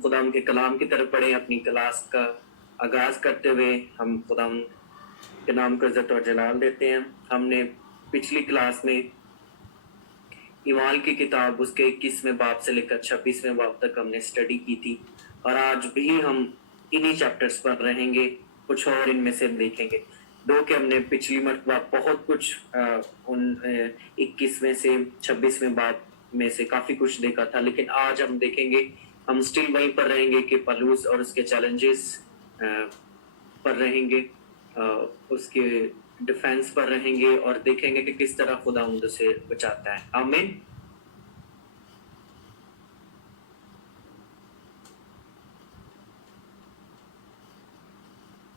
खुदा के कलाम की तरफ बढ़े। अपनी क्लास का आगाज करते हुए हम खुदा के नाम को इज्जत और जलाल देते हैं। हमने पिछली क्लास में ईमाल की किताब उसके 21वें बाब से लेकर 26वें बाब तक हमने स्टडी की थी, और आज भी हम इन्हीं चैप्टर्स पर रहेंगे, कुछ और इनमें से देखेंगे। दो के हमने पिछली मरतबा बहुत कुछ उन 21वें से 26वें बाब में से काफी कुछ देखा था, लेकिन आज हम देखेंगे, हम स्टिल वहीं पर रहेंगे कि पलूस और उसके चैलेंजेस पर रहेंगे, उसके डिफेंस पर रहेंगे और देखेंगे कि किस तरह खुदा उसे बचाता है। आमीन।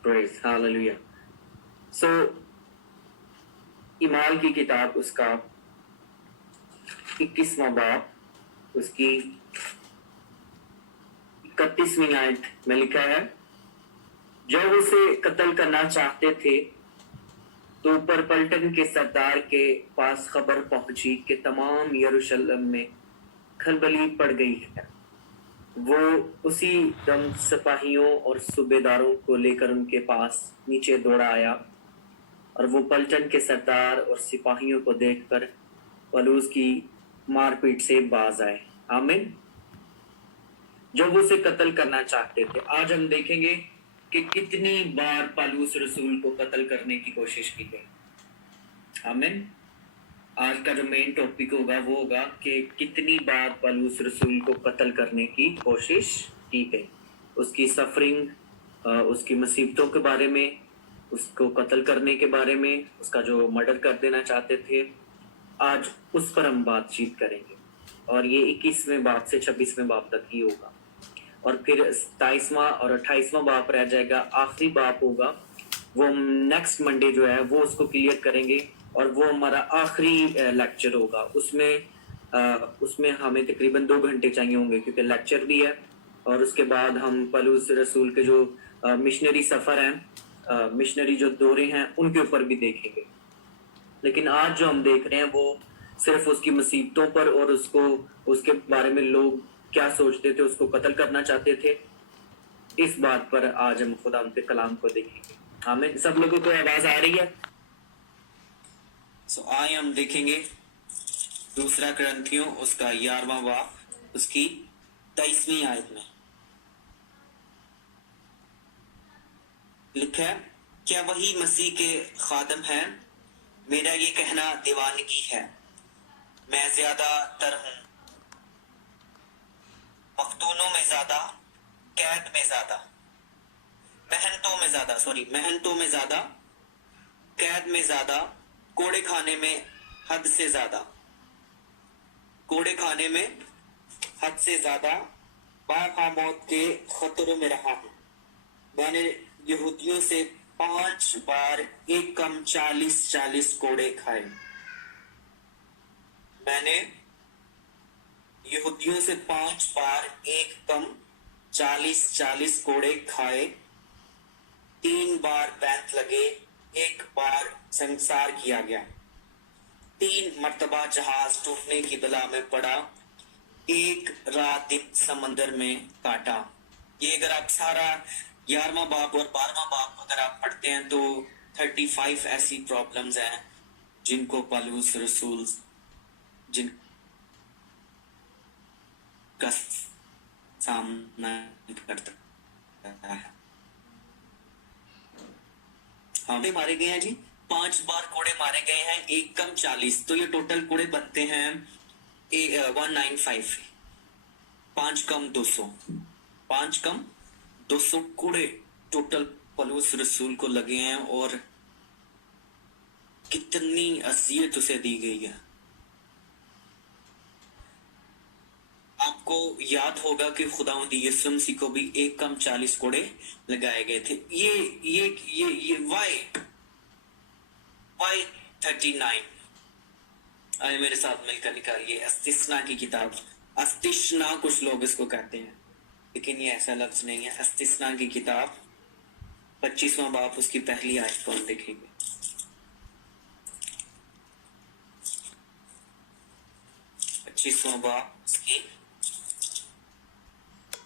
Praise hallelujah. सो ईमाल की किताब उसका 21वां बाब उसकी 31वीं आयत में लिखा है, जब उसे कत्ल करना चाहते थे तो ऊपर पलटन के सरदार के पास खबर पहुंची कि तमाम यरूशलेम में खलबली पड़ गई है। वो उसी दम सिपाहियों और सूबेदारों को लेकर उनके पास नीचे दौड़ा आया, और वो पलटन के सरदार और सिपाहियों को देखकर पलूस की मारपीट से बाज आए। आमीन। जब उसे कत्ल करना चाहते थे, आज हम देखेंगे कि कितनी बार पलूस रसूल को कत्ल करने की कोशिश की गई। आमीन। आज का जो मेन टॉपिक होगा वो होगा कि कितनी बार पलूस रसूल को कत्ल करने की कोशिश की गई, उसकी सफरिंग, उसकी मुसीबतों के बारे में, उसको कत्ल करने के बारे में, उसका जो मर्डर कर देना चाहते थे, आज उस पर हम बातचीत करेंगे। और ये 21वें बाब से 26वें बाब तक ही होगा, और फिर 27वां और 28वां बाब रह जाएगा, आखिरी बाब होगा, वो नेक्स्ट मंडे जो है वो उसको क्लियर करेंगे, और वो हमारा आखिरी लेक्चर होगा। उसमें हमें तकरीबन 2 घंटे चाहिए होंगे, क्योंकि लेक्चर भी है, और उसके बाद हम पलूस रसूल के जो मिशनरी सफ़र हैं, मिशनरी जो दौरे हैं, उनके ऊपर भी देखेंगे। लेकिन आज जो हम देख रहे हैं वो सिर्फ उसकी मुसीबतों पर और उसके बारे में लोग क्या सोचते थे, उसको कत्ल करना चाहते थे, इस बात पर आज हम खुदा उनके कलाम को देखेंगे। आमीन। सब लोगों को आवाज आ रही है? आइए हम देखेंगे दूसरा ग्रंथियों उसका 11वां बाब उसकी 23वीं आयत में लिखा है, क्या वही मसीह के खादम है? मेरा ये कहना दीवानगी है। मैं ज्यादा तर हूं, मखतूनों में ज्यादा, कैद में ज्यादा, मेहनतों में ज्यादा, कैद में ज्यादा, कोड़े खाने में हद से ज्यादा, बारहा मौत के खतरों में रहा हूं। मैंने यहूदियों से 5 बार एक कम 40 कोड़े खाए। मैंने यहूदियों से 5 बार एक कम 40 कोड़े खाए। 3 बार बैंत लगे, 1 बार संसार किया गया। 3 मर्तबा जहाज टूटने की बला में पड़ा, 1 रात दिन समंदर में काटा। ये अगर आप सारा 11वां बाब और 12वां बाब अगर आप पढ़ते हैं तो 35 ऐसी प्रॉब्लम्स हैं जिनको पलूस रसूल जिनका सामना करता है। हमें मारे गए हैं जी, 5 बार कोड़े मारे गए हैं, 1 कम 40, तो ये टोटल कोड़े बनते हैं 195। 5 कम 200, 5 कम 200 कोड़े टोटल पलूस रसूल को लगे हैं, और कितनी अजियत उसे दी गई है। आपको याद होगा कि खुदावंद यीशु मसीह को भी 1 कम 40 कोड़े लगाए गए थे। ये वाई 39 आए मेरे साथ मिलकर निकालिए। अस्तिस्ना की किताब, अस्तिस्ना कुछ लोग इसको कहते हैं, लेकिन ये ऐसा लफ्ज नहीं है। अस्तिस्ना की किताब 25वां बाब उसकी पहली आयत को हम देखेंगे। 25वां बाब उसकी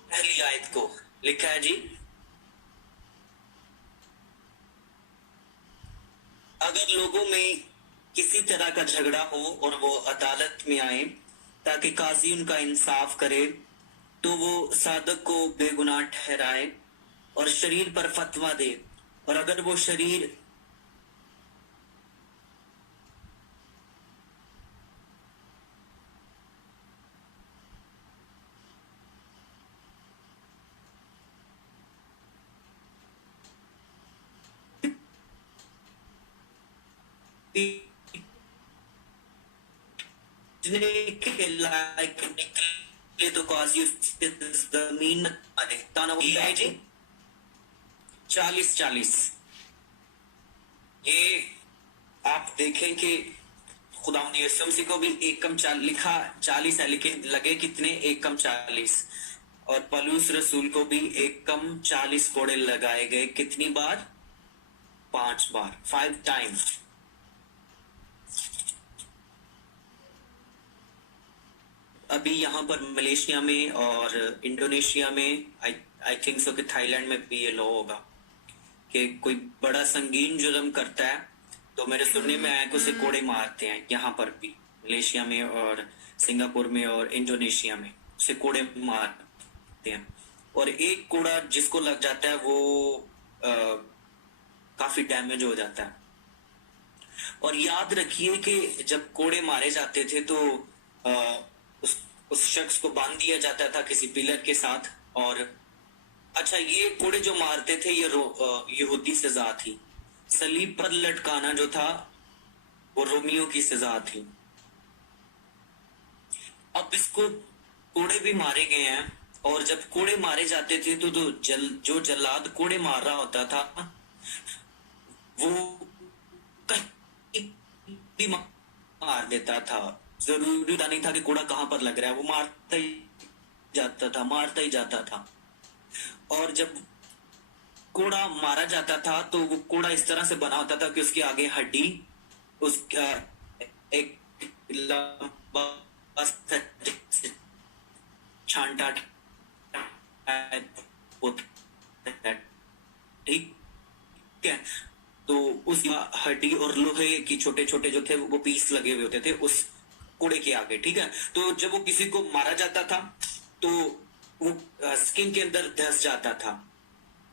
पहली आयत आयत को लिखा है जी, अगर लोगों में किसी तरह का झगड़ा हो और वो अदालत में आए ताकि काजी उनका इंसाफ करे, तो वो सादक को बेगुनाह ठहराए और शरीर पर फतवा दे, और अगर वो शरीर के लायक निकले तो काजी उससे जमीन में ताना वो है जी 40-40। ये आप देखें कि खुदा ने यीशु मसीह को भी 1 लिखा 40 है, लेकिन लगे कितने 1 और पौलुस रसूल को भी 1 कोड़े लगाए गए। कितनी बार? 5 बार, 5 टाइम्स। अभी यहाँ पर मलेशिया में और इंडोनेशिया में, आई थिंक सो कि थाईलैंड में भी ये लॉ होगा कि कोई बड़ा संगीन जुर्म करता है तो मेरे सुनने में आया कि उसे कोड़े मारते हैं। यहाँ पर भी मलेशिया में और सिंगापुर में और इंडोनेशिया में उसे कोड़े मारते हैं, और एक कोड़ा जिसको लग जाता है वो काफी डैमेज हो जाता है। और याद रखिए कि जब कोड़े मारे जाते थे तो उस शख्स को बांध दिया जाता था किसी पिलर के साथ। और अच्छा, ये कोड़े जो मारते थे ये यहूदी सजा थी। सलीब पर लटकाना जो था वो रोमियो की सजा थी। अब इसको कोड़े भी मारे गए हैं, और जब कोड़े मारे जाते थे तो जो जल्लाद कोड़े मार रहा होता था वो कहीं भी मार देता था। जरूरी नहीं था कि कोड़ा कहां पर लग रहा है, वो मारता ही जाता था। और जब कोड़ा मारा जाता था तो वो कोड़ा इस तरह से बना होता था कि उसके आगे हड्डी, उसका एक लंबा छांटा, ठीक है, तो उस हड्डी और लोहे की छोटे छोटे जो थे वो पीस लगे हुए होते थे उस कोड़े के आगे, ठीक है। तो जब वो किसी को मारा जाता था तो वो स्किन के अंदर धंस जाता था,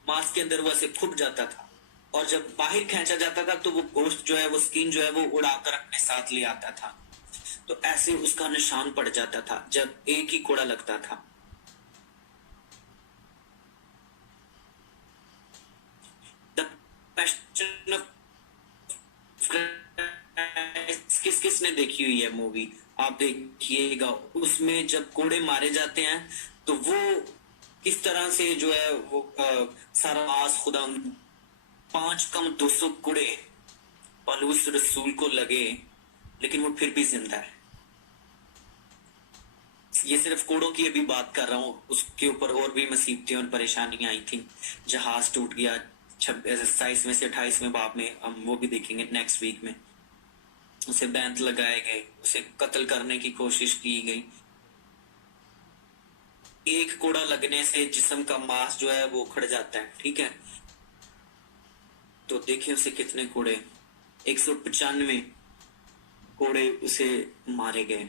मांस के अंदर वो ऐसे फूट जाता था, और जब बाहर खींचा जाता था तो वो गोश्त जो है, वो स्किन जो है वो उड़ाकर अपने साथ ले आता था। तो ऐसे उसका निशान पड़ जाता था जब एक ही कोड़ा लगता था। किसने देखी हुई है मूवी? आप देखिएगा, उसमें जब कोड़े मारे जाते हैं तो वो किस तरह से जो है वो सारा मांस खुदा 5 कम 200 कोड़े पौलुस रसूल को लगे, लेकिन वो फिर भी जिंदा है। ये सिर्फ कोड़ों की अभी बात कर रहा हूँ, उसके ऊपर और भी मुसीबतें और परेशानियां आई थी। जहाज टूट गया 27 में से 28वें बाब में, हम वो भी देखेंगे नेक्स्ट वीक में। उसे बैंत लगाए गए, उसे कत्ल करने की कोशिश की गई। एक कोड़ा लगने से जिस्म का मांस जो है वो उखड़ जाता है, ठीक है। तो देखिए उसे कितने कोड़े, 195 कोड़े उसे मारे गए।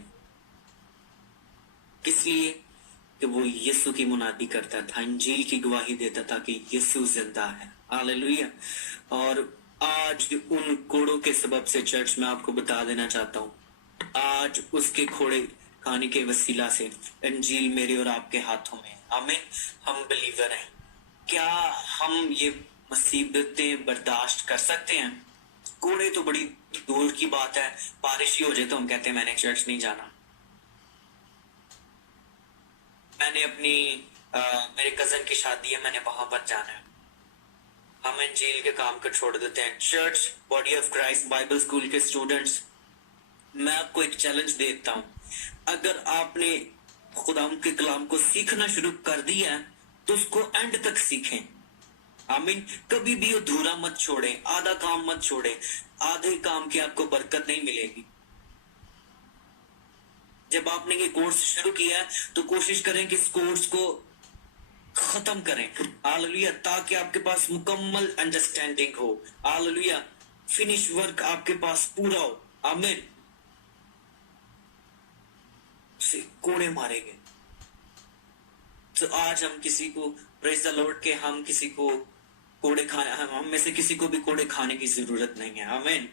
किस लिए? कि वो यीशु की मुनादी करता था, इंजील की गवाही देता था कि यीशु जिंदा है। हालेलुया। और आज उन कोड़ों के सबब से चर्च में आपको बता देना चाहता हूँ, आज उसके कोड़े खाने के वसीला से इंजील मेरे और आपके हाथों में। आमीन। हम बिलीवर हैं। क्या हम ये मुसीबतें बर्दाश्त कर सकते हैं? कोड़े तो बड़ी दूर की बात है, बारिश ही हो जाए तो हम कहते हैं मैंने चर्च नहीं जाना। मैंने अपनी मेरे कजन की शादी है, मैंने वहां पर जाना है। हम इंजील के काम को छोड़ देते हैं। Church body of Christ Bible school के स्टूडेंट्स, मैं आपको एक चैलेंज देता हूं, अगर आपने खुदा के कलाम को सीखना शुरू कर दिया है तो उसको एंड तक सीखें। आमीन। कभी भी अधूरा मत छोड़े, आधा काम मत छोड़े। आधे काम की आपको बरकत नहीं मिलेगी। जब आपने ये कोर्स शुरू किया है तो कोशिश करें कि इस कोर्स को खत्म करें, हालेलुया, ताकि आपके पास मुकम्मल अंडरस्टैंडिंग हो, हालेलुया, फिनिश वर्क आपके पास पूरा हो, आमीन। से कोड़े मारेंगे। तो आज हम किसी को प्रेज द लॉर्ड के हम किसी को कोड़े खाने, हम में से किसी को भी कोड़े खाने की जरूरत नहीं है, आमीन,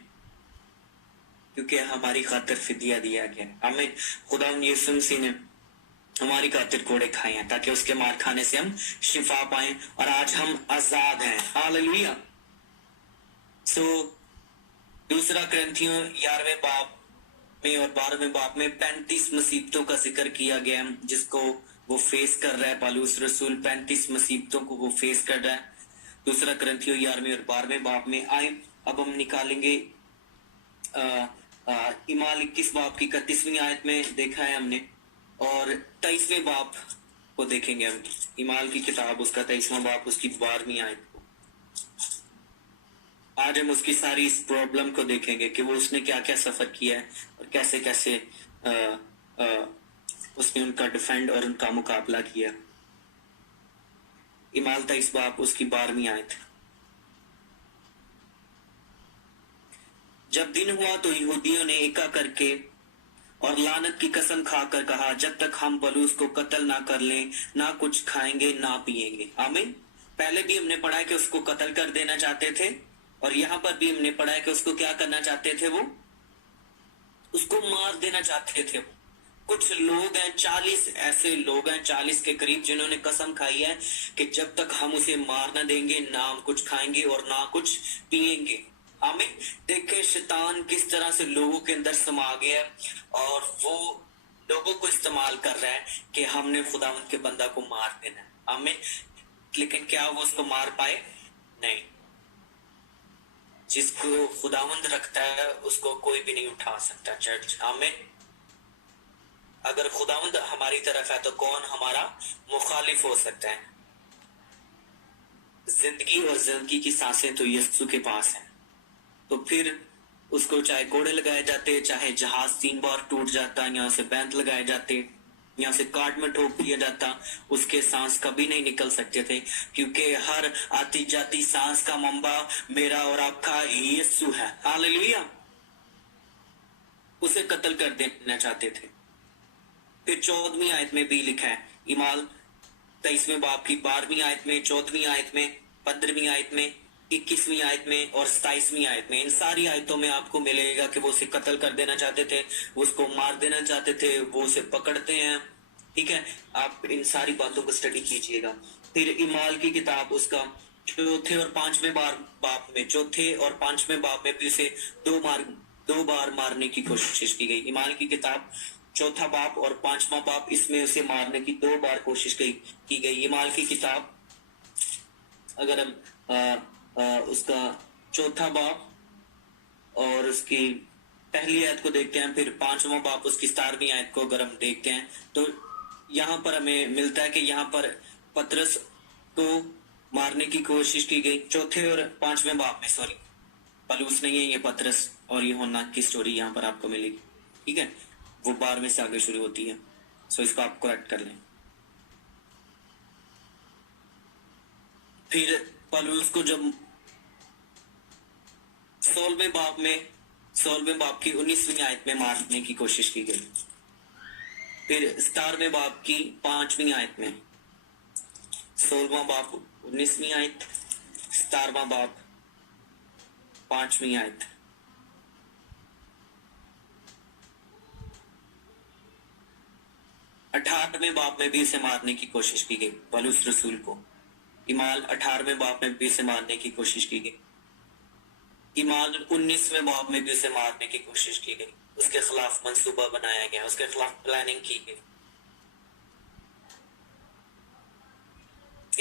क्योंकि हमारी खातिर फिदिया दिया गया है, आमीन। खुदा यीशु मसीह ने हमारी खातिर कोड़े खाए हैं ताकि उसके मार खाने से हम शिफा पाएं और आज हम आजाद हैं, हालेलुया। सो दूसरा ग्रंथियों 11वें बाब में और 12वें बाब में 35 मुसीबतों का जिक्र किया गया जिसको वो फेस कर रहा है। पौलुस रसूल 35 मुसीबतों को वो फेस कर रहा है। दूसरा ग्रंथियों 11वें और 12वें बाब में आए। अब हम निकालेंगे इमाल 21 बाब की 31वीं आयत में देखा है हमने, और 23वें बाब को देखेंगे हम, इमाल की किताब उसका 23वां बाब उसकी 12वीं आयत को। आज हम उसकी सारी इस प्रॉब्लम को देखेंगे कि वो उसने क्या क्या सफर किया है और कैसे कैसे उसने उनका डिफेंड और उनका मुकाबला किया। इमाल 23 बाब उसकी 12वीं आयत। जब दिन हुआ तो यहूदियों ने एका करके और लानत की कसम खाकर कहा, जब तक हम पौलुस को कत्ल ना कर लें ना कुछ खाएंगे ना पिएंगे, आमीन। पहले भी हमने पढ़ा है कि उसको कत्ल कर देना चाहते थे, और यहाँ पर भी हमने पढ़ा है कि उसको क्या करना चाहते थे, वो उसको मार देना चाहते थे। कुछ लोग हैं, 40 ऐसे लोग हैं, 40 के करीब, जिन्होंने कसम खाई है कि जब तक हम उसे मार ना देंगे ना हम कुछ खाएंगे और ना कुछ पिएंगे, आमीन। देखिए शैतान किस तरह से लोगों के अंदर समा गया है और वो लोगों को इस्तेमाल कर रहा है कि हमने खुदावंद के बंदा को मार देना है, आमीन। लेकिन क्या वो उसको मार पाए? नहीं। जिसको खुदावंद रखता है उसको कोई भी नहीं उठा सकता, चर्च, आमीन। अगर खुदावंद हमारी तरफ है तो कौन हमारा मुखालिफ हो सकता है? जिंदगी और जिंदगी की सांसें तो यीशु के पास है, तो फिर उसको चाहे कोड़े लगाए जाते, चाहे जहाज 3 बार टूट जाता, यहाँ से बैंत लगाए जाते, यहाँ से काट में ठोक दिया जाता, उसके सांस कभी नहीं निकल सकते थे, क्योंकि हर आती जाती सांस का मंबा मेरा और आपका यीशु है, हालेलुया। उसे कत्ल कर देना चाहते थे। फिर 14वीं आयत में भी लिखा है, इमाल 23वें बाब की 12वीं आयत में, 14वीं आयत में, 15वीं आयत में, 21वीं आयत में और 27वीं आयत में, इन सारी आयतों में आपको मिलेगा कि वो उसे कत्ल कर देना चाहते थे, वो उसको मार देना चाहते थे, वो उसे पकड़ते हैं, ठीक है। आप इन सारी बातों को स्टडी कीजिएगा। फिर इमाल की किताब उसका चौथे और पांचवें बाब में, चौथे और पांचवें बाब में भी उसे दो बार मारने की कोशिश की गई। इमाल की किताब चौथा बाब और 5वां बाब, इसमें उसे मारने की 2 बार कोशिश की गई। इमाल की किताब अगर हम उसका चौथा बाब और उसकी पहली आयत को देखते हैं, फिर 5वां बाब उसकी 17वीं आयत को अगर हम देखते हैं, तो यहाँ पर हमें मिलता है कि यहाँ पर पतरस को मारने की कोशिश की गई। चौथे और 5वें बाब में, सॉरी, पलूस नहीं है, ये पतरस और यूहन्ना की स्टोरी यहाँ पर आपको मिलेगी, ठीक है। वो 12वें से आगे शुरू होती है, सो इसको आप करेक्ट कर लें। फिर पौलुस को जब 16वें बाब की 19वीं आयत में मारने की कोशिश की गई, फिर 17वें बाब की 5वीं आयत में, 16वां बाब 19वीं आयत, 17वां बाब 5वीं आयत। अठारहवें बाब में भी इसे मारने की कोशिश की गई पौलुस रसूल को। इमाल 18वें बाब में भी इसे मारने की कोशिश की गई। इमाल 19वें बाब में भी उसे मारने की कोशिश की गई। उसके खिलाफ मंसूबा बनाया गया, उसके खिलाफ प्लानिंग की गई।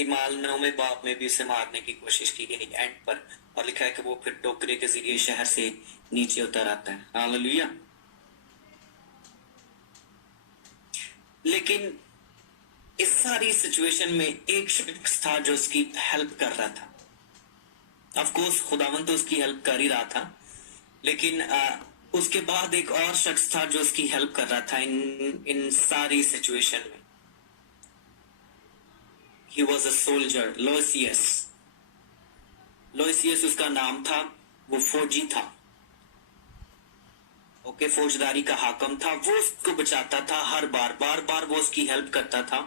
इमाल 9वें बाब में भी उसे मारने की कोशिश की गई एंड पर, और लिखा है कि वो फिर टोकरे के जरिए शहर से नीचे उतर आता है, हालेलुया। लेकिन इस सारी सिचुएशन में एक शख्स था जो उसकी हेल्प कर रहा था। ऑफ कोर्स खुदावंद तो उसकी हेल्प कर ही रहा था, लेकिन उसके बाद एक और शख्स था जो उसकी हेल्प कर रहा था इन सारी सिचुएशन में। He was a soldier, Lysias. Lysias उसका नाम था, वो फौजी था, ओके, फौजदारी का हाकम था। वो उसको बचाता था, हर बार बार बार वो उसकी हेल्प करता था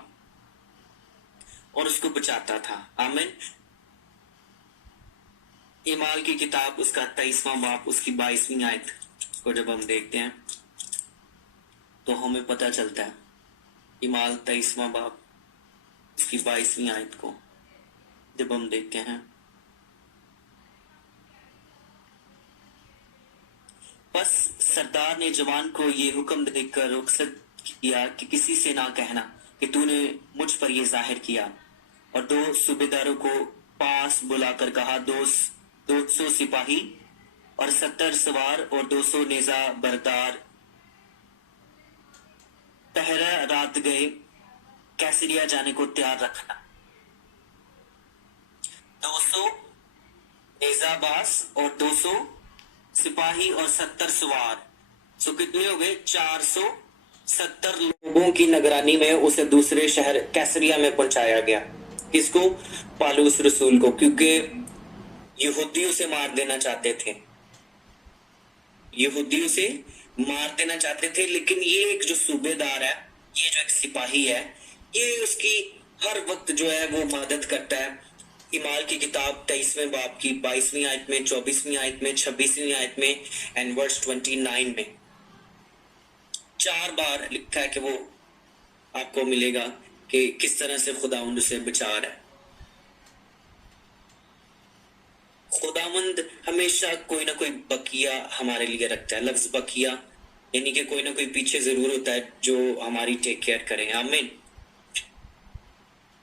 और उसको बचाता था। आमीन। ईमाल की किताब उसका 23वां बाब उसकी 22वीं आयत को जब हम देखते हैं तो हमें पता चलता है, ईमाल 23वां बाब उसकी 22वीं आयत को जब हम देखते हैं, बस सरदार ने जवान को ये हुक्म देकर रुखसत किया कि किसी से ना कहना कि तूने मुझ पर ये जाहिर किया, और 2 सूबेदारों को पास बुलाकर कहा, 200 सिपाही और 70 सवार और 200 नेजा बरदार पहरा रात गए कैसरिया जाने को तैयार रखना। 200 नेजाबाज और 200 सिपाही और 70 सवार, सो कितने हो गए? 470 लोगों की निगरानी में उसे दूसरे शहर कैसरिया में पहुंचाया गया। किसको? पालूस रसूल को, क्योंकि यहूदी उसे मार देना चाहते थे, यहूदी उसे मार देना चाहते थे। लेकिन ये एक जो सूबेदार है, ये जो एक सिपाही है, ये उसकी हर वक्त जो है वो मदद करता है। ईमाल की किताब 23वें बाब की 22वीं आयत में, 24वीं आयत में, 26वीं आयत में एंड वर्स 29 में 4 बार लिखा है कि वो आपको मिलेगा कि किस तरह से खुदावंद उसे बचा रहा है। खुदावंद हमेशा कोई ना कोई बकिया हमारे लिए रखता है। लफ्ज बकिया यानी कि कोई ना कोई पीछे जरूर होता है जो हमारी टेक केयर करें। आमीन।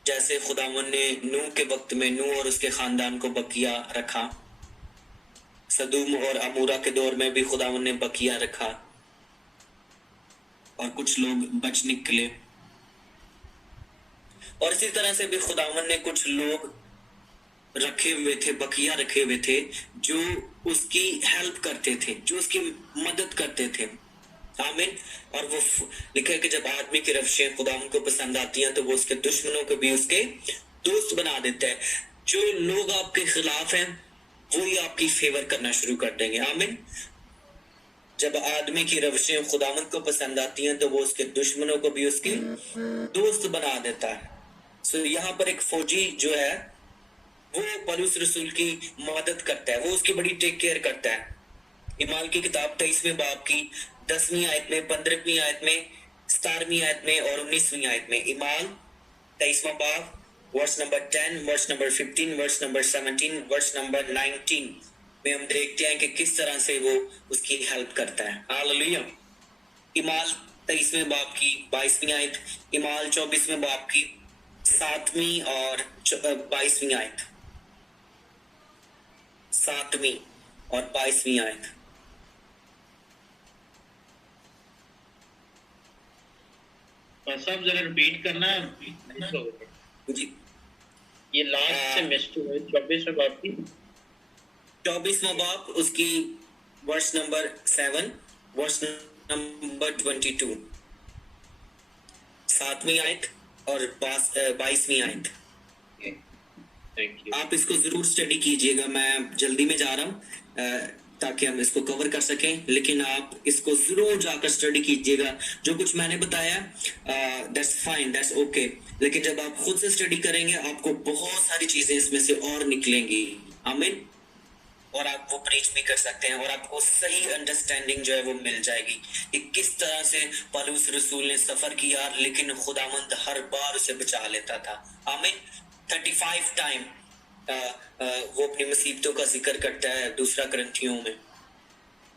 जैसे खुदावंद ने नूह के वक्त में नूह और उसके खानदान को बकिया रखा, सदूम और अमूरा के दौर में भी खुदावंद ने बकिया रखा और कुछ लोग बच निकले। और इसी तरह से भी खुदावंद ने कुछ लोग रखे हुए थे, बकिया रखे हुए थे, जो उसकी हेल्प करते थे, जो उसकी मदद करते थे। आमीन। और वो लिखा है कि जब आदमी की रविशें खुदावंद को पसंद आती हैं तो वो उसके दुश्मनों को भी उसके दोस्त बना देता है। जो लोग आपके खिलाफ हैं वो ही आपकी फेवर करना शुरू कर देंगे। आमीन। जब आदमी की रविशें खुदावंद को पसंद आती हैं तो वो उसके दुश्मनों को भी उसके दोस्त बना देता है। सो यहाँ पर एक फौजी जो है वो पौलुस रसूल की मदद करता है, वो उसकी बड़ी टेक केयर करता है। ईमाल की किताब 23वें बाब की 10वीं आयत में, 15वीं आयत में, 17वीं आयत में और 19वीं आयत में। ईमाल 23वां बाब verse number 10, verse number 15, verse number 17, verse number 19 में हम देखते हैं कि किस तरह से वो उसकी हेल्प करता है। हालेलुया। ईमाल 23वें बाब की 22वीं आयत, ईमाल 24वें बाब की 7वीं और 22वीं आयत, 7वीं और 22वीं आयत। सब जरा रिपीट करना जी। ये लास्ट से मिस्ड हुए 24वें बाब की 24वां बाब उसकी वर्स नंबर 7, वर्स नंबर 22, 7वीं आयत और 22वीं आयत। आप इसको जरूर स्टडी कीजिएगा, मैं जल्दी में जा रहा हूँ ताकि हम इसको कवर कर सकें, लेकिन आप इसको जरूर जाकर स्टडी कीजिएगा। जो कुछ मैंने बताया दैट्स फाइन, दैट्स ओके, लेकिन जब आप खुद से स्टडी करेंगे आपको बहुत सारी चीजें इसमें से और निकलेंगी। आमीन। और आप वो प्रीच भी कर सकते हैं और आपको सही अंडरस्टैंडिंग जो है वो मिल जाएगी कि किस तरह से पौलुस रसूल ने सफर किया, लेकिन खुदावंद हर बार उसे बचा लेता था। आमीन। 35 टाइम वो अपनी मुसीबतों का जिक्र करता है दूसरा करंथियों में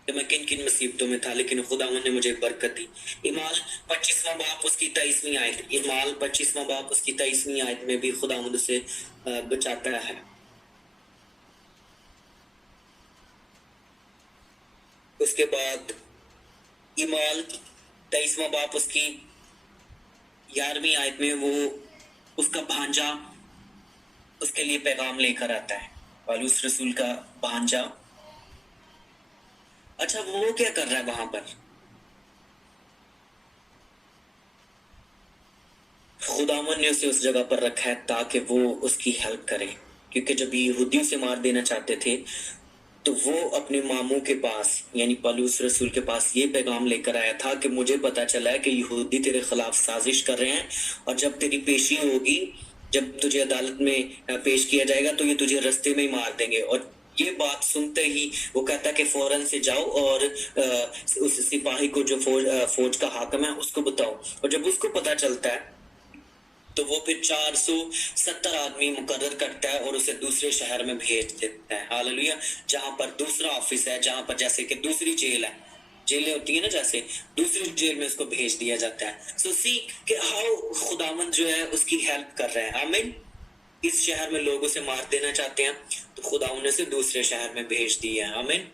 कि मैं किन किन मुसीबतों में था, लेकिन खुदावंद ने मुझे बरकत दी। ईमाल 25वां बाब उसकी 23वीं आयत, ईमाल 25वां बाब उसकी 23वीं आयत में भी खुदावंद उसे बचाता है। उसके बाद ईमाल 23वां बाब उसकी 11वीं आयत में वो उसका भांजा उसके लिए पैगाम लेकर आता है, पौलुस रसूल का भांजा। अच्छा, वो क्या कर रहा है वहां पर? खुदावन ने उसे उस जगह पर रखा है ताकि वो उसकी हेल्प करे, क्योंकि जब यहूदी उसे मार देना चाहते थे तो वो अपने मामू के पास यानी पौलुस रसूल के पास ये पैगाम लेकर आया था कि मुझे पता चला है कि यहूदी तेरे खिलाफ साजिश कर रहे हैं, और जब तेरी पेशी होगी, जब तुझे अदालत में पेश किया जाएगा तो ये तुझे रास्ते में ही मार देंगे। और ये बात सुनते ही वो कहता है कि फौरन से जाओ और उस सिपाही को जो फौज का हाकिम है उसको बताओ। और जब उसको पता चलता है तो वो फिर 470 आदमी मुकर्रर करता है और उसे दूसरे शहर में भेज देता है। हालेलुया। जहां पर दूसरा ऑफिस है, जहां पर जैसे कि दूसरी जेल है, जेलें होती है ना, जैसे दूसरी जेल में उसको भेज दिया जाता है। सो सी कि हाउ खुदावंद जो है उसकी हेल्प कर रहे हैं। आमीन। इस शहर में लोग उसे मार देना चाहते हैं तो खुदावंद ने उसे दूसरे शहर में भेज दिया है। आमीन।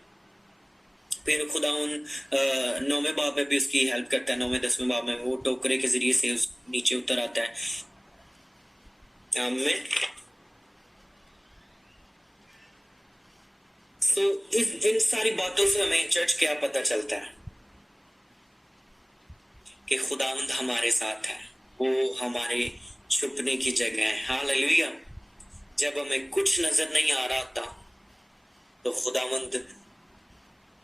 फिर खुदावंद 9वें बाब में भी उसकी हेल्प करता है। 9वें 10वें बाब में वो टोकरे के जरिए से उस नीचे उतर आता है। आमीन। सो इन सारी बातों से हमें चर्च क्या पता चलता है कि खुदावंद हमारे साथ है, वो हमारे छुपने की जगह है। हालेलुया। जब हमें कुछ नजर नहीं आ रहा होता तो खुदावंद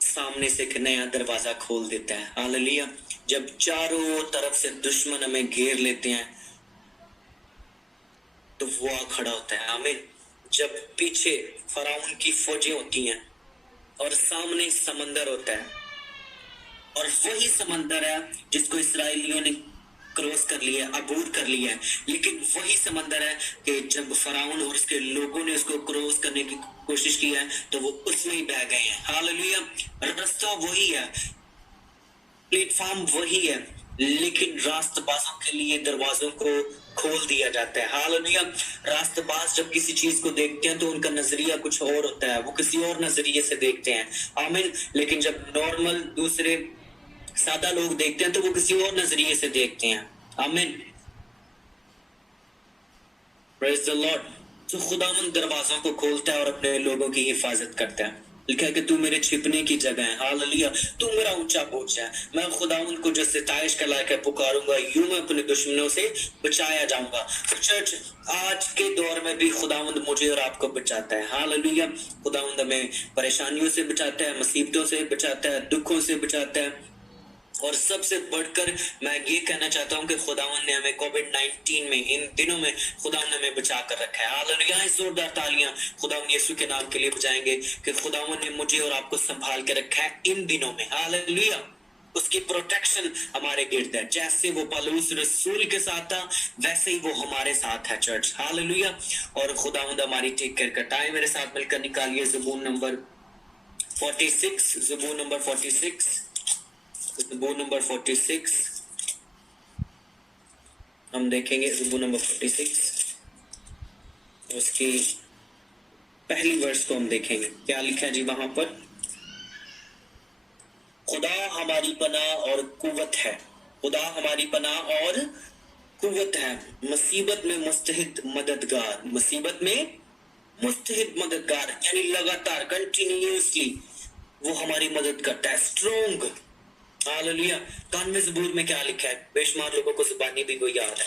सामने से एक नया दरवाजा खोल देता है। हालेलुया। जब चारों तरफ से दुश्मन हमें घेर लेते हैं तो वो आ खड़ा होता है। आमीन। जब पीछे फराउन की फौजें होती हैं और सामने समंदर होता है, और वही समंदर है जिसको इसराइलियों ने क्रॉस कर लिया, अबूर कर लिया है, लेकिन वही समंदर है कि जब फराउन और उसके लोगों ने उसको क्रॉस करने की कोशिश की है तो वो उसमें ही बह गए हैं। हालेलुया। रास्ता वही है, प्लेटफॉर्म वही है, लेकिन रास्तबाजों के लिए दरवाजों को खोल दिया जाता है। हालेलुया। रास्तबाज जब किसी चीज को देखते हैं तो उनका नजरिया कुछ और होता है, वो किसी और नजरिए से देखते हैं। आमीन। लेकिन जब नॉर्मल दूसरे सादा लोग देखते हैं तो वो किसी और नजरिए से देखते हैं। आमीन। Praise the Lord. तो खुदावंद दरवाजों को खोलता है और अपने लोगों की हिफाजत करता है। लिखा है कि तू मेरे छिपने की जगह है। हालेलुया। तू मेरा ऊंचा बोझ है। मैं खुदावंद को जो सिताइश का लायक है पुकारूंगा, यूं मैं अपने दुश्मनों से बचाया जाऊंगा। तो चर्च, आज के दौर में भी खुदावंद मुझे और आपको बचाता है। हालेलुया। खुदावंद हमें परेशानियों से बचाता है, मुसीबतों से बचाता है, दुखों से बचाता है, और सबसे बढ़कर मैं ये कहना चाहता हूँ कि खुदावन ने हमें कोविड-19 में, इन दिनों में खुदावन ने हमें बचा कर रखा है। हालेलुया। जोरदार तालियां खुदावन यीशु के नाम के लिए बजाएंगे कि खुदावन ने मुझे और आपको संभाल के रखा है इन दिनों में। हालेलुया। उसकी प्रोटेक्शन हमारे गिर्द है। जैसे वो पौलुस रसूल के साथ था वैसे ही वो हमारे साथ है। Church, hallelujah. और खुदावंद हमारी टेक केयर करता है। मेरे साथ मिलकर निकालिए ज़बूर नंबर 46। ज़बूर नंबर 46। ज़बूर नंबर 46 हम देखेंगे। ज़बूर नंबर 46 उसकी पहली वर्ष को हम देखेंगे। क्या लिखा है जी वहां पर? खुदा हमारी पनाह और कुव्वत है। खुदा हमारी पनाह और कुव्वत है, मुसीबत में मुस्तहिद मददगार। मुसीबत में मुस्तहिद मददगार यानी लगातार, कंटिन्यूअसली वो हमारी मदद करता है। स्ट्रॉन्ग। हालेलुया। 91 ज़बूर में क्या लिखा है? बेशुमार लोगों को ज़ुबानी भी वो याद है।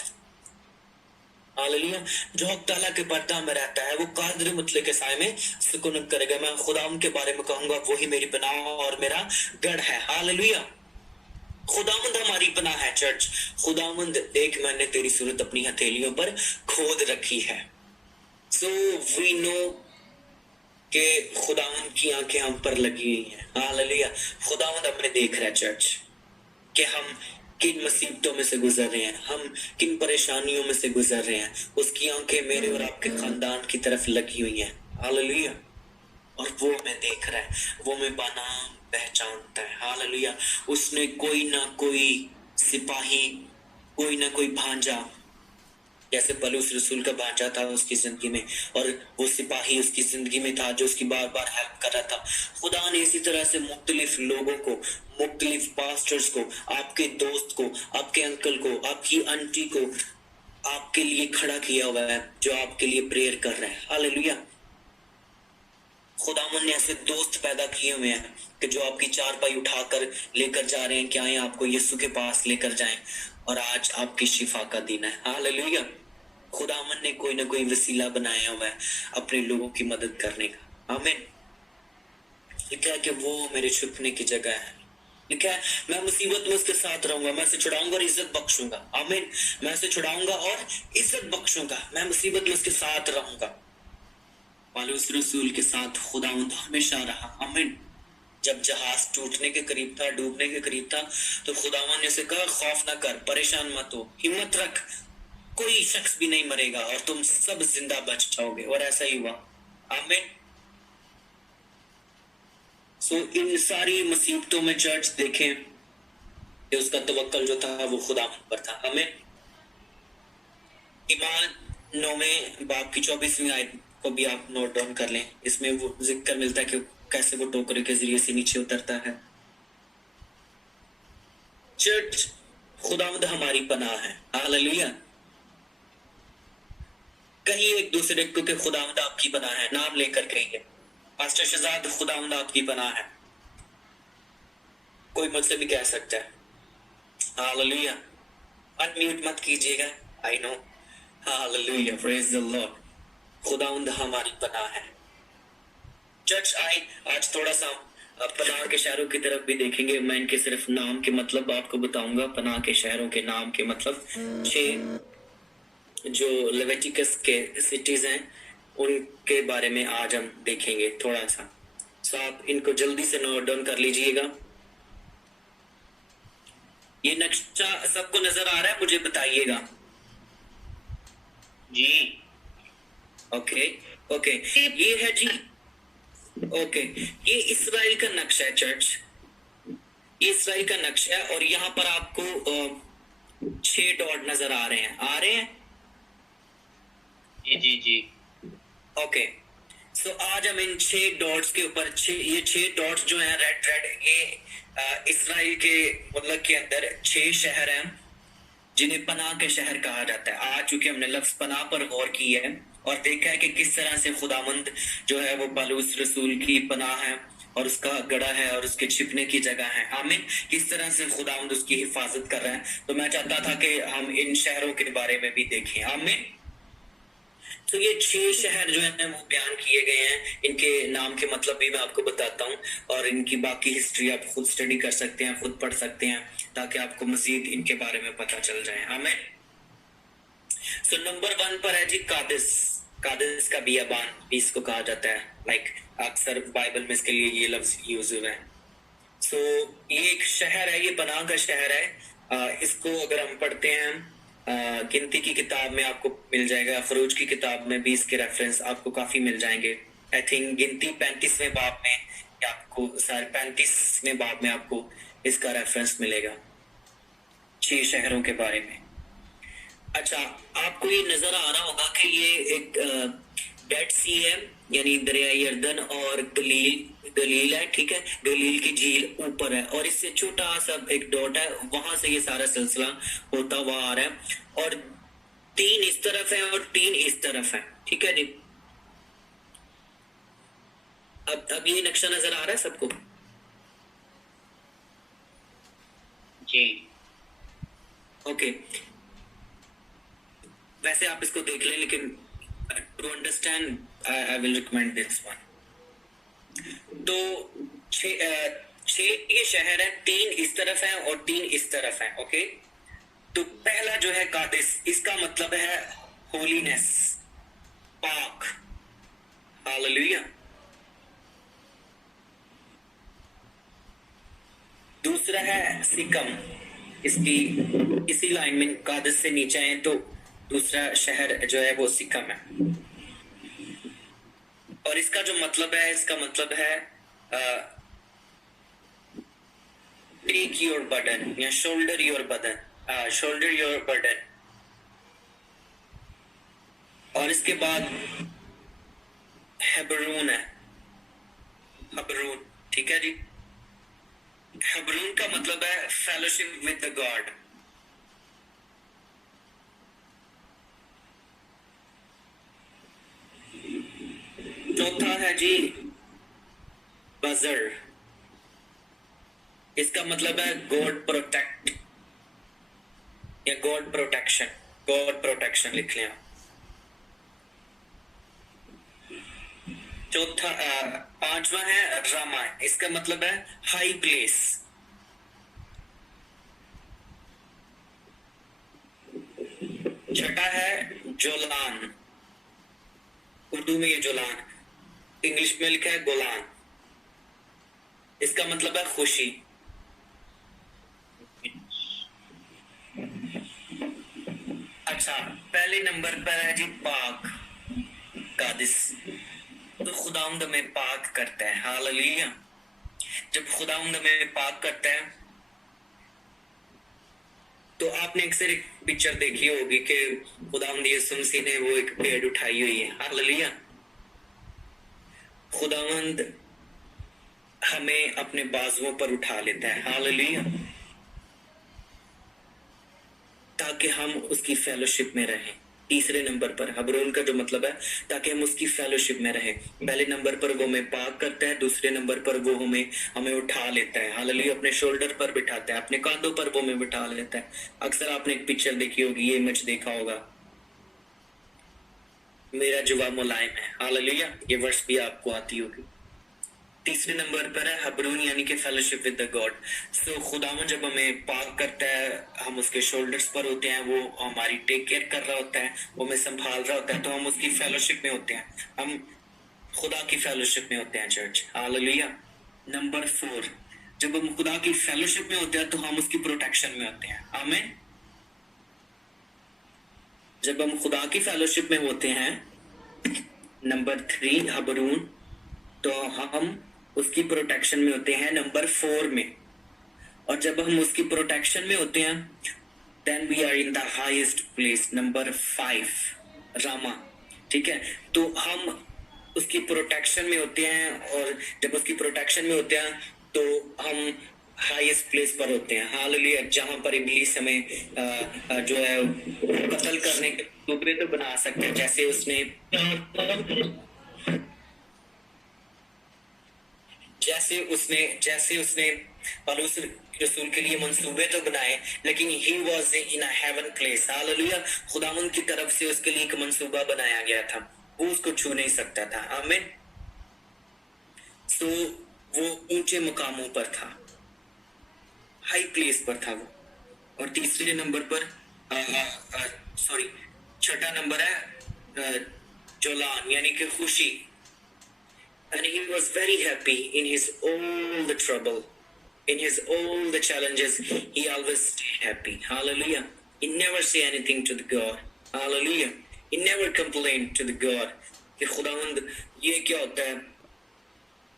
हालेलुया। जो हक ताला के पर्दा में रहता है वो कादर मुतले के साए में सुकून करेगा। मैं खुदाम के बारे में कहूंगा वही मेरी पनाह और मेरा गढ़ है। हालेलुया। खुदावंद हमारी पनाह है। चर्च, खुदावंद, देख मैंने तेरी सूरत अपनी हथेलियों पर खोद रखी है। सो वी नो कि खुदावंद की आंखें हम पर लगी हुई हैं। हालेलुया। खुदावंद हमें देख रहा है चर्च, कि हम किन मुसीबतों में से गुजर रहे हैं, हम किन परेशानियों में से गुजर रहे हैं। उसकी आंखें मेरे और आपके खानदान की तरफ लगी हुई हैं। हालेलुया। और वो हमें देख रहा है, वो हमें बानाम पहचानता है। हालेलुया। उसने कोई ना कोई सिपाही, कोई ना कोई भांजा, जैसे पौलुस रसूल का भांजा था उसकी जिंदगी में, और वो सिपाही उसकी जिंदगी में था जो उसकी बार बार हेल्प कर रहा था। खुदा ने इसी तरह से मुख्तलिफ लोगों को, मुख्तलिफ पास्टर्स को, आपके दोस्त को, आपके अंकल को, आपकी आंटी को आपके लिए खड़ा किया हुआ है, जो आपके लिए प्रेयर कर रहा है। हालेलुया। खुदावन ने ऐसे दोस्त पैदा किए हुए हैं कि जो आपकी चारपाई उठाकर लेकर जा रहे हैं कि आए आपको यीशु के पास लेकर जाएं, और आज आपकी शिफा का दिन है। हालेलुया। खुदावन ने कोई ना कोई वसीला बनाया हुआ है अपने लोगों की मदद करने का। आमीन। लिखा है कि वो मेरे छुपने की जगह है। लिखा है मैं मुसीबत में उसके साथ रहूंगा, मैं उसे छुड़ाऊंगा और इज्जत बख्शूंगा। आमीन। मैं उसे छुड़ाऊंगा और इज्जत बख्शूंगा, मैं मुसीबत में उसके साथ रहूंगा। पौलुस रसूल के साथ खुदावंद हमेशा रहा। आमीन। जब जहाज टूटने के करीब था, डूबने के करीब था, तो खुदावन ने उसे कहा खौफ ना कर, परेशान मत हो, हिम्मत रख, कोई शख्स भी नहीं मरेगा और तुम सब जिंदा बच जाओगे। और ऐसा ही हुआ। आमीन। सो इन सारी मुसीबतों में चर्च देखें कि उसका तवक्कल जो था वो खुदावन पर था। हमें ईमान 9वें बाब की 24वीं आयत को भी आप नोट डाउन कर लें। इसमें वो जिक्र मिलता है कि कैसे वो टोकरे के जरिए से नीचे उतरता है। चर्च, खुदावंद हमारी पनाह है। हालेलुया। कहिए एक दूसरे को कि खुदावंद आपकी पनाह है, नाम लेकर कहिए। पास्टर शहजाद, खुदावंद आपकी पनाह है। कोई मुझसे भी कह सकता है। हालेलुया। अनम्यूट मत कीजिएगा, I know. Hallelujah, praise the Lord. खुदावंद हमारी पनाह है। चर्च आई आज थोड़ा सा पनाह के शहरों की तरफ भी देखेंगे। मैं इनके सिर्फ नाम के मतलब आपको बताऊंगा। पनाह के शहरों के नाम के मतलब 6 जो लेविटिकस के सिटीज हैं उनके बारे में आज हम देखेंगे थोड़ा सा। सो आप इनको जल्दी से नोट डाउन कर लीजिएगा। ये नक्शा सबको नजर आ रहा है, मुझे बताइएगा। जी ओके ओके, ये है जी। ओके, ये इसराइल का नक्शा है चर्च। ये इसराइल का नक्शा है और यहाँ पर आपको 6 डॉट नजर आ रहे हैं। आ रहे हैं? जी जी जी। ओके, सो आज हम इन 6 डॉट्स के ऊपर ये 6 डॉट्स जो हैं रेड रेड, ये इसराइल के मतलब के अंदर 6 शहर हैं जिन्हें पनाह के शहर कहा जाता है। आज चूंकि हमने लफ्ज पनाह पर गौर की है और देखा है कि किस तरह से खुदावंद जो है वो पौलुस रसूल की पनाह है और उसका गड़ा है और उसके छिपने की जगह है। आमीन। किस तरह से खुदावंद उसकी हिफाजत कर रहा है। तो मैं चाहता था कि हम इन शहरों के बारे में भी देखें। आमीन। तो ये 6 शहर जो है वो बयान किए गए हैं। इनके नाम के मतलब भी मैं आपको बताता हूँ और इनकी बाकी हिस्ट्री आप खुद स्टडी कर सकते हैं, खुद पढ़ सकते हैं, ताकि आपको मजीद इनके बारे में पता चल जाए। आमीन। सो नंबर 1 पर है जी कादिस। कादिस का बियाबान भी इसको कहा जाता है। लाइक अक्सर बाइबल में इसके लिए ये लफ्ज यूज हुआ है। सो ये एक शहर है, ये पनाह का शहर है। इसको अगर हम पढ़ते हैं गिनती की किताब में आपको मिल जाएगा, फरोज की किताब में भी इसके रेफरेंस आपको काफी मिल जाएंगे। आई थिंक गिनती 35वें बाब में आपको 35वें बाब में आपको इसका रेफरेंस मिलेगा 6 शहरों के बारे में। अच्छा, आपको ये नजर आ रहा होगा कि ये एक डेड सी है, यानी दरिया यर्दन और गलील है। ठीक है, गलील की झील ऊपर है और इससे छोटा सा एक डॉट है, वहां से ये सारा सिलसिला होता हुआ आ रहा है और 3 इस तरफ है और 3 इस तरफ है। ठीक है जी। अब ये नक्शा नजर आ रहा है सबको? जी ओके, वैसे आप इसको देख लें, लेकिन to understand I will recommend this one. तो 6 ये शहर है, 3 इस तरफ है और 3 इस तरफ है। ओके, तो पहला जो है कादिस, इसका मतलब है होलीनेस, पाक। हालेलुया। दूसरा है सिकम। इसकी इसी लाइन में कादिस से नीचे आए तो दूसरा शहर जो है वो सिकम है और इसका जो मतलब है, इसका मतलब है टेक योर बर्डन या shoulder your burden, shoulder your burden. और इसके बाद हेब्रून है, हेब्रून। ठीक है जी। हेब्रून का मतलब है फेलोशिप विद द गॉड। चौथा है जी बजर, इसका मतलब है गॉड प्रोटेक्ट या गॉड प्रोटेक्शन, गॉड प्रोटेक्शन लिख लें आप। चौथा पांचवा है रामा, इसका मतलब है हाई प्लेस। छठा है जोलान, उर्दू में ये जोलान, इंग्लिश में लिखा है गोलान, इसका मतलब है खुशी। अच्छा, पहले नंबर पर है जी पाक, कादिस, तो खुदावंद हमें पाक करता है, हालेलुया। जब खुदावंद हमें पाक करता है तो आपने अक्सर एक पिक्चर देखी होगी कि खुदावंद यीशु मसीह ने वो एक पेड़ उठाई हुई है, हालेलुया। खुदावंद हमें अपने बाजुओं पर उठा लेता है, हालेलुया, ताकि हम उसकी फेलोशिप में रहें। तीसरे नंबर पर हबरून का जो मतलब है ताकि हम उसकी फेलोशिप में रहें। पहले नंबर पर वो हमें पाक करता है, दूसरे नंबर पर वो हमें उठा लेता है, हालेलुया, अपने शोल्डर पर बिठाता है, अपने कांधों पर वो हमें बिठा लेता है। अक्सर आपने एक पिक्चर देखी होगी, ये इमेज देखा होगा, मेरा जुवा मुलायम है, हालेलुया, ये वर्ष भी आपको आती होगी। तीसरे नंबर पर है हबरून यानी कि फेलोशिप विद द गॉड। सो खुदावन जब हमें पाक करता है, हम उसके शोल्डर्स पर होते हैं, वो हमारी टेक केयर कर रहा होता है, वो हमें संभाल रहा होता है, तो हम उसकी फेलोशिप में होते हैं, हम खुदा की फेलोशिप में होते हैं चर्च, हालेलुया। नंबर 4, जब हम खुदा की फेलोशिप में होते हैं तो हम उसकी प्रोटेक्शन में होते हैं, आमीन। जब हम खुदा की फेलोशिप में होते हैं, नंबर 3 हबरून, तो हम उसकी प्रोटेक्शन में होते हैं नंबर 4 में। और जब हम उसकी प्रोटेक्शन में होते हैं then we are in the highest place, number 5 Rama, ठीक है। तो हम उसकी प्रोटेक्शन में होते हैं, और जब उसकी प्रोटेक्शन में होते हैं तो हम हाईएस्ट प्लेस पर होते हैं, हालेलुया, जहां पर इब्लीस हमें जो है कत्ल करने के टुकड़े तो बना सकते हैं, जैसे उसने पौलुस रसूल के लिए मंसूबे तो बनाए, लेकिन he was in a heaven place, hallelujah. खुदावंद की तरफ से उसके लिए एक मंसूबा बनाया गया था, वो उसको छू नहीं सकता था, आमीन। सो वो ऊंचे मुकामों पर था, हाई प्लेस पर था वो। और तीसरे नंबर पर छठा नंबर है जोलान यानी कि खुशी। And he was very happy in his all the trouble, in his all the challenges. He always stayed happy. Hallelujah. He never say anything to the God. Hallelujah. He never complained to the God. कि खुदावंद ये क्या होता है,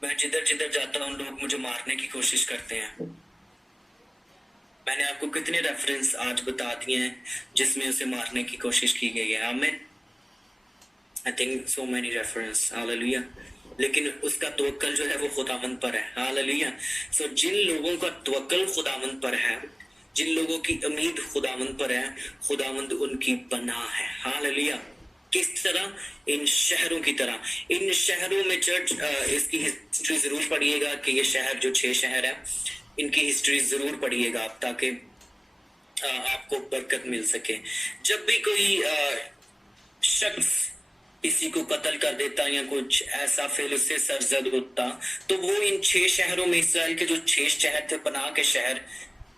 मैं जिधर जिधर जाता हूँ लोग मुझे मारने की कोशिश करते हैं। मैंने आपको कितने रेफरेंस आज बता दिए हैं जिसमें उसे मारने की कोशिश की गई है, आमीन। I think so many reference. Hallelujah. लेकिन उसका तवक्कल जो है वो खुदावंद पर है, हालेलुया। सो जिन लोगों का तवक्कल खुदावंद पर है, जिन लोगों की उम्मीद खुदावंद पर है, खुदावंद उनकी पनाह है, हालेलुया। किस तरह? इन शहरों की तरह। इन शहरों में चर्च इसकी हिस्ट्री जरूर पढ़िएगा कि ये शहर जो 6 शहर है इनकी हिस्ट्री जरूर पढ़िएगा आप, ताकि आपको बरकत मिल सके। जब भी कोई शख्स किसी को कत्ल कर देता या कुछ ऐसा फिर उससे सरजद होता, तो वो इन 6 शहरों में, इसराइल के जो 6 शहर थे, पनाह के शहर,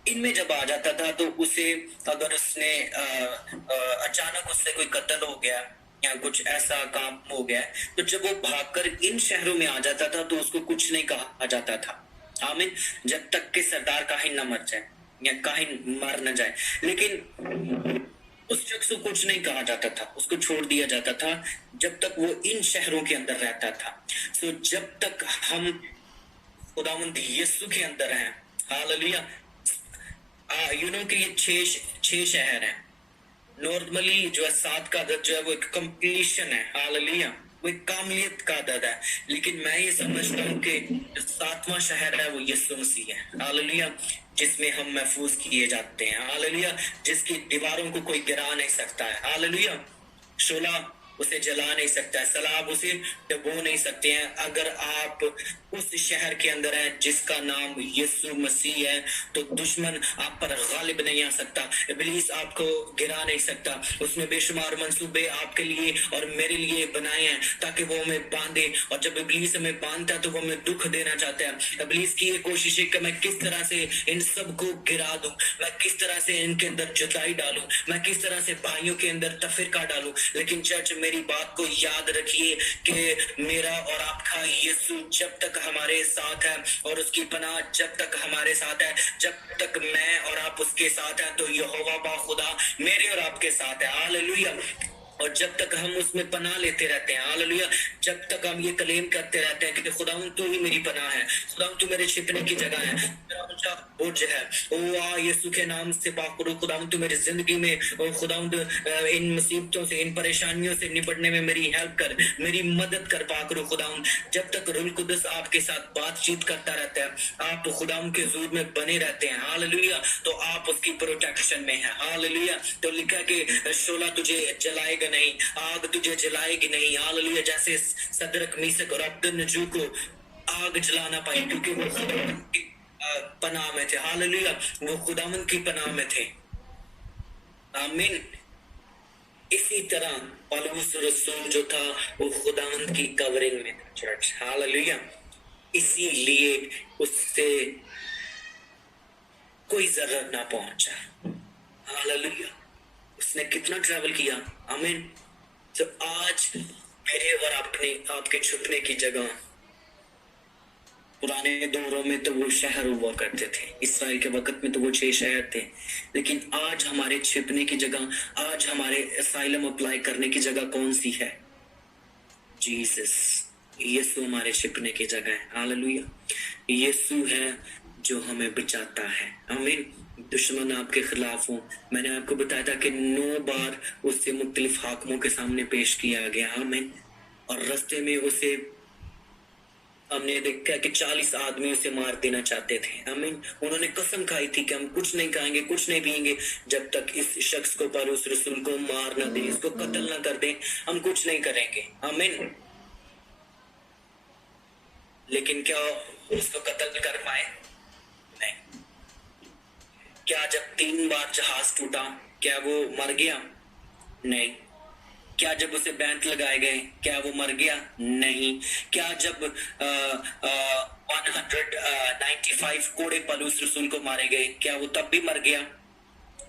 इनमें जब आ जाता था तो उसे अगर उसने अचानक उससे कोई कत्ल हो गया या कुछ ऐसा काम हो गया, तो जब वो भागकर इन शहरों में आ जाता था तो उसको कुछ नहीं कहा जाता था, आमीन, जब तक कि सरदार काहिन न मर जाए या काहिन मर न जाए। लेकिन उस शख्स को कुछ नहीं कहा जाता था, उसको छोड़ दिया जाता था जब तक वो इन शहरों के अंदर रहता था। सो जब तक हम खुदावंद यीशु के अंदर हैं, हालेलुया, यू नो कि ये 6 शहर हैं। नॉर्मली जो है 7 का अदद जो है वो एक कंप्लीशन है, हालेलुया, वो एक कामिलियत का अदद है। लेकिन मैं ये समझता हूँ कि जो 7वां शहर है वो यीशु मसीह है, हालेलुया, जिसमें हम महफूज किए जाते हैं, हालेलुया, जिसकी दीवारों को कोई गिरा नहीं सकता है, हालेलुया। शोला उसे जला नहीं सकता है, सलाब उसे डुबो नहीं सकते हैं। अगर आप उस शहर के अंदर हैं जिसका नाम यीशु मसीह है, तो दुश्मन आप पर गालिब नहीं आ सकता, इब्लीस आपको गिरा नहीं सकता। उसने बेशुमार मंसूबे आपके लिए और मेरे लिए बनाए हैं ताकि वो हमें बांधे, और जब इब्लीस हमें बांधता है तो वो हमें दुख देना चाहता है। इब्लीस की ये कोशिश है कि मैं किस तरह से इन सबको गिरा दूं, मैं किस तरह से इनके अंदर जुदाई डालूं, मैं किस तरह से भाइयों के अंदर तफरीका डालूं। लेकिन चर्च, मेरी बात को याद रखिए कि मेरा और आपका यीशु जब तक हमारे साथ है और उसकी पनाह जब तक हमारे साथ है, जब तक मैं और आप उसके साथ हैं, तो यहोवा बा खुदा मेरे और आपके साथ है। हालेलुया। और जब तक हम उसमें पनाह लेते रहते हैं, हालेलुया, जब तक हम ये क्लेम करते रहते हैं कि खुदावंद तू ही मेरी पनाह है, खुदावंद तू मेरे छिपने की जगह है, मेरा ऊंचा बुर्ज है, ओ आ यीशु के नाम से पाक करो खुदावंद, तू मेरी जिंदगी में, ओ खुदावंद इन मुसीबतों से, इन परेशानियों से निपटने में मेरी हेल्प कर, मेरी मदद कर पाक करो खुदावंद। जब तक रूह कुदस आपके साथ बातचीत करता रहता है, आप खुदावंद के हुजूर में बने रहते हैं, हालेलुया, तो आप उसकी प्रोटेक्शन में है। हालेलुया। तो लिखा कि शोला तुझे जलाएगा नहीं, आग तुझे जलाएगी नहीं। हालेलुया। जैसे सदरक मीसक और अब्दुन्नजू को आग जला ना पाई क्योंकि वो खुदावंद की पनाह में थे। हालेलुया। वो खुदावंद की पनाह में थे। आमीन। इसी तरह पौलुस रसूल जो था वो खुदावंद की कवरिंग में था चर्च। हालेलुया। इसीलिए उससे कोई जरूरत ना पहुंचा। हालेलुया। उसने कितना ट्रैवल किया। आमीन। तो आज मेरे और आपके छुपने की जगह, पुराने दौरों में तो वो शहर हुआ करते थे, इसराइल के वक्त में तो वो 6 शहर थे, लेकिन आज हमारे छिपने की जगह, आज हमारे असाइलम अप्लाई करने की जगह कौन सी है? जीसस। यीशु हमारे छिपने की जगह है। हालेलुया। यीशु है जो हमें बचाता है। आमीन। दुश्मन आपके खिलाफ हो, मैंने आपको बताया था कि 9 बार उससे मुख्तलिफ हाकमों के सामने पेश किया गया। आमीन। और रास्ते में उसे हमने देखा कि 40 आदमी उसे मार देना चाहते थे। आमीन। उन्होंने कसम खाई थी कि हम कुछ नहीं खाएंगे, कुछ नहीं पिएंगे जब तक इस शख्स को, पौलुस रसूल को मार न दे, इसको कत्ल न कर दे, हम कुछ नहीं करेंगे। आमीन। लेकिन क्या उसको कत्ल कर पाए? नहीं। क्या जब 3 बार जहाज टूटा क्या वो मर गया? नहीं। क्या जब उसे बैंत लगाए गए क्या वो मर गया? नहीं। क्या जब 195 कोड़े पौलुस रसूल को मारे गए क्या वो तब भी मर गया?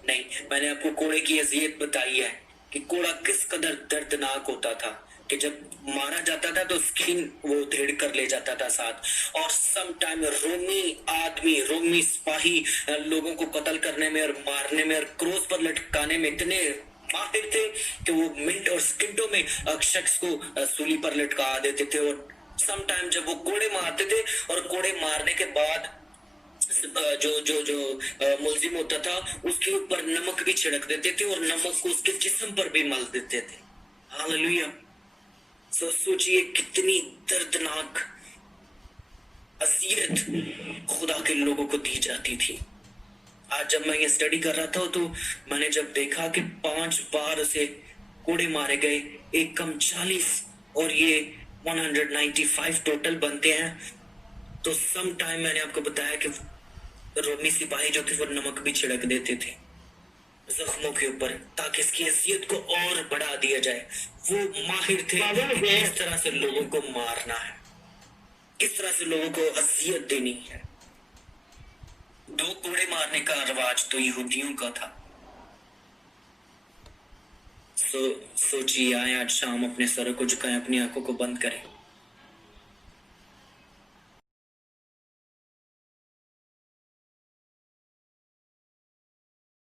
नहीं। मैंने आपको कोड़े की अजियत बताई है कि कोड़ा किस कदर दर्दनाक होता था, कि जब मारा जाता था तो स्किन वो उधेड़ कर ले जाता था साथ। और सम टाइम रोमी सिपाही लोगों को कत्ल करने में और मारने में और क्रोस पर लटकाने में इतने माहिर थे कि वो मिनट और सेकंडों में शख्स को सूली पर लटका देते थे। और सम टाइम जब वो कोड़े मारते थे और कोड़े मारने के बाद जो मुलजिम होता था उसके ऊपर नमक भी छिड़क देते थे और नमक को उसके जिस्म पर भी मल देते थे। हालेलुया। सोचिए कितनी दर्दनाक अज़ियत खुदा के लोगों को दी जाती थी। आज जब मैं ये स्टडी कर रहा था तो मैंने जब देखा कि 5 बार उसे कोड़े मारे गए, एक कम 40 और ये 195 टोटल बनते हैं, तो सम टाइम मैंने आपको बताया कि रोमी सिपाही जो थे वो नमक भी छिड़क देते थे जख्मों के ऊपर ताकि इसकी अज़ियत को और बढ़ा दिया जाए। वो माहिर थे किस तरह से लोगों को मारना है, किस तरह से लोगों को अज़ियत देनी है। 2 कोड़े मारने का रिवाज तो यहूदियों का था। सोचिए, आए आज शाम अपने सरों को झुकाएं, अपनी आंखों को बंद करें।